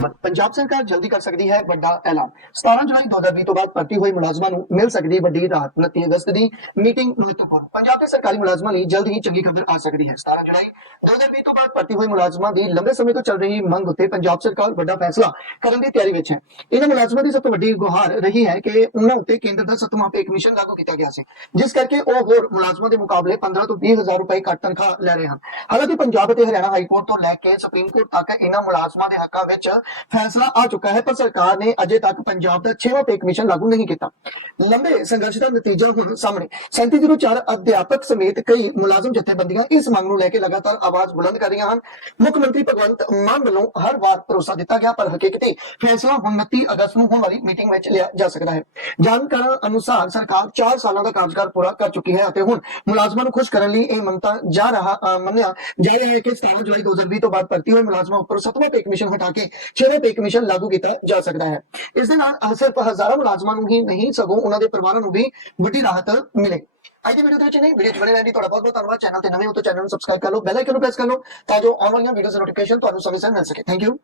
ਪੰਜਾਬ ਸਰਕਾਰ ਜਲਦੀ ਕਰ ਸਕਦੀ ਹੈ ਵੱਡਾ ਐਲਾਨ। 17 ਜੁਲਾਈ 2020 ਤੋਂ ਬਾਅਦ ਭਰਤੀ ਹੋਏ ਮੁਲਾਜ਼ਮਾਂ ਨੂੰ ਮਿਲ ਸਕਦੀ ਹੈ ਵੱਡੀ ਰਾਹਤ। 29 ਅਗਸਤ ਦੀ ਮੀਟਿੰਗ ਮਹੱਤਵਪੂਰਨ। ਪੰਜਾਬ ਦੇ ਸਰਕਾਰੀ ਮੁਲਾਜ਼ਮਾਂ ਲਈ ਜਲਦ ਹੀ ਚੰਗੀ ਖਬਰ ਆ ਸਕਦੀ ਹੈ। 17 ਜੁਲਾਈ 2020 ਤੋਂ ਭਰਤੀ ਹੋਏ ਮੁਲਾਜ਼ਮਾਂ ਦੀ ਲੰਬੇ ਸਮੇਂ ਤੋਂ ਚੱਲ ਰਹੀ ਮੰਗ ਉੱਤੇ ਪੰਜਾਬ ਸਰਕਾਰ ਵੱਡਾ ਫੈਸਲਾ ਕਰਨ ਦੀ ਤਿਆਰੀ ਵਿੱਚ ਹੈ। ਇਹਨਾਂ ਮੁਲਾਜ਼ਮਾਂ ਦੀ ਸਭ ਤੋਂ ਵੱਡੀ ਗੁਹਾਰ ਰਹੀ ਹੈ ਕਿ ਉਹਨਾਂ ਉੱਤੇ ਕੇਂਦਰ ਦਾ ਸੱਤਵਾਂ ਪੇ ਕਮਿਸ਼ਨ ਲਾਗੂ ਕੀਤਾ ਗਿਆ ਸੀ, ਜਿਸ ਕਰਕੇ ਉਹ ਹੋਰ ਮੁਲਾਜ਼ਮਾਂ ਦੇ ਮੁਕਾਬਲੇ 15 ਤੋਂ 20 ਹਜ਼ਾਰ ਰੁਪਏ ਘੱਟ ਤਨਖਾਹ ਲੈ ਰਹੇ ਹਨ। ਹਾਲਾਂਕਿ ਪੰਜਾਬ ਅਤੇ ਹਰਿਆਣਾ ਹਾਈ ਕੋਰਟ ਤੋਂ ਲੈ ਕੇ ਸੁਪਰੀਮ ਕੋਰਟ ਤੱਕ ਇਹਨਾਂ ਮੁਲਾਜ਼ਮਾਂ ਦੇ ਹੱਕਾਂ ਵਿੱਚ ਫੈਸਲਾ ਆ ਚੁੱਕਾ ਹੈ, ਪਰ ਸਰਕਾਰ ਨੇ ਅਜੇ ਤੱਕ ਪੰਜਾਬ ਦਾ 6ਵਾਂ ਪੇ ਕਮਿਸ਼ਨ ਲਾਗੂ ਨਹੀਂ ਕੀਤਾ। ਲੰਬੇ ਸੰਘਰਸ਼ ਦਾ ਨਤੀਜਾ ਹੁਣ ਸਾਹਮਣੇ। 3704 ਅਧਿਆਪਕ ਸਮੇਤ ਕਈ ਮੁਲਾਜ਼ਮ ਜਥੇਬੰਦੀਆਂ ਇਸ ਮੰਗ ਨੂੰ ਲੈ ਕੇ ਲਗਾਤਾਰ ਆਵਾਜ਼ ਬੁਲੰਦ ਕਰ ਰਹੀਆਂ ਹਨ। ਮੁੱਖ ਮੰਤਰੀ ਭਗਵੰਤ ਮਾਨ ਵੱਲੋਂ ਹਰ ਵਾਰ ਭਰੋਸਾ ਦਿੱਤਾ ਗਿਆ ਪਰ ਹਕੀਕਤੀ ਫੈਸਲਾ ਹੁਣ 29 ਅਗਸਤ ਨੂੰ ਹੋਣ ਵਾਲੀ ਮੀਟਿੰਗ ਵਿੱਚ ਲਿਆ ਜਾ ਸਕਦਾ ਹੈ ਜਾਣਕਾਰਾਂ ਅਨੁਸਾਰ ਸਰਕਾਰ 4 ਸਾਲਾਂ ਦਾ ਕਾਰਜਕਾਲ ਪੂਰਾ ਕਰ ਚੁੱਕੀ ਹੈ ਅਤੇ ਹੁਣ ਮੁਲਾਜ਼ਮਾਂ ਨੂੰ ਖੁਸ਼ ਕਰਨ ਲਈ ਇਹ ਮੰਨਤਾ ਜਾ ਰਹਾ ਅ, ਮੰਨਿਆ ਜਾ ਰਿਹਾ ਹੈ ਕਿ 17 ਜੁਲਾਈ 2020 ਤੋਂ ਬਾਅਦ ਭਰਤੀ ਹੋਏ ਮੁਲਾਜ਼ਮਾਂ ਉੱਪਰ 7ਵਾਂ ਪੇ ਕਮਿਸ਼ਨ ਹਟਾ ਕੇ 6ਵੇਂ ਪੇ ਕਮਿਸ਼ਨ ਲਾਗੂ ਕੀਤਾ ਜਾ ਸਕਦਾ ਹੈ ਇਸ ਦੇ ਨਾਲ ਅ, ਸਿਰਫ ਹਜ਼ਾਰਾਂ ਮੁਲਾਜ਼ਮਾਂ ਨੂੰ ਹੀ ਨਹੀਂ ਸਗੋਂ ਉਹਨਾਂ ਦੇ ਪਰਿਵਾਰਾਂ ਨੂੰ ਵੀ ਵੱਡੀ ਰਾਹਤ ਮਿਲੇ ਅੱਜ ਦੀ ਵੀਡੀਓ ਦੇ ਵਿੱਚ ਨਹੀਂ ਵੀਡੀਓ ਚ ਰਹਿਣ ਦੀ ਤੁਹਾਡਾ ਬਹੁਤ ਬਹੁਤ ਧੰਨਵਾਦ। ਚੈਨਲ ਤੇ ਨਵੇਂ ਹੋ ਤਾਂ ਚੈਨਲ ਨੂੰ ਸਬਸਕ੍ਰਾਈਬ ਕਰ ਲਓ ਬੈਲ ਆਈਕਨ ਨੂੰ ਪ੍ਰੈਸ ਕਰ ਲਓ, ਤਾਂ ਜੋ ਆਉਣ ਵਾਲੀਆਂ ਵੀਡੀਓਜ਼ ਦੀ ਨੋਟੀਫਿਕੇਸ਼ਨ ਤੁਹਾਨੂੰ ਸਮੇਂ ਸਿਰ ਮਿਲ ਸਕੇ। Thank you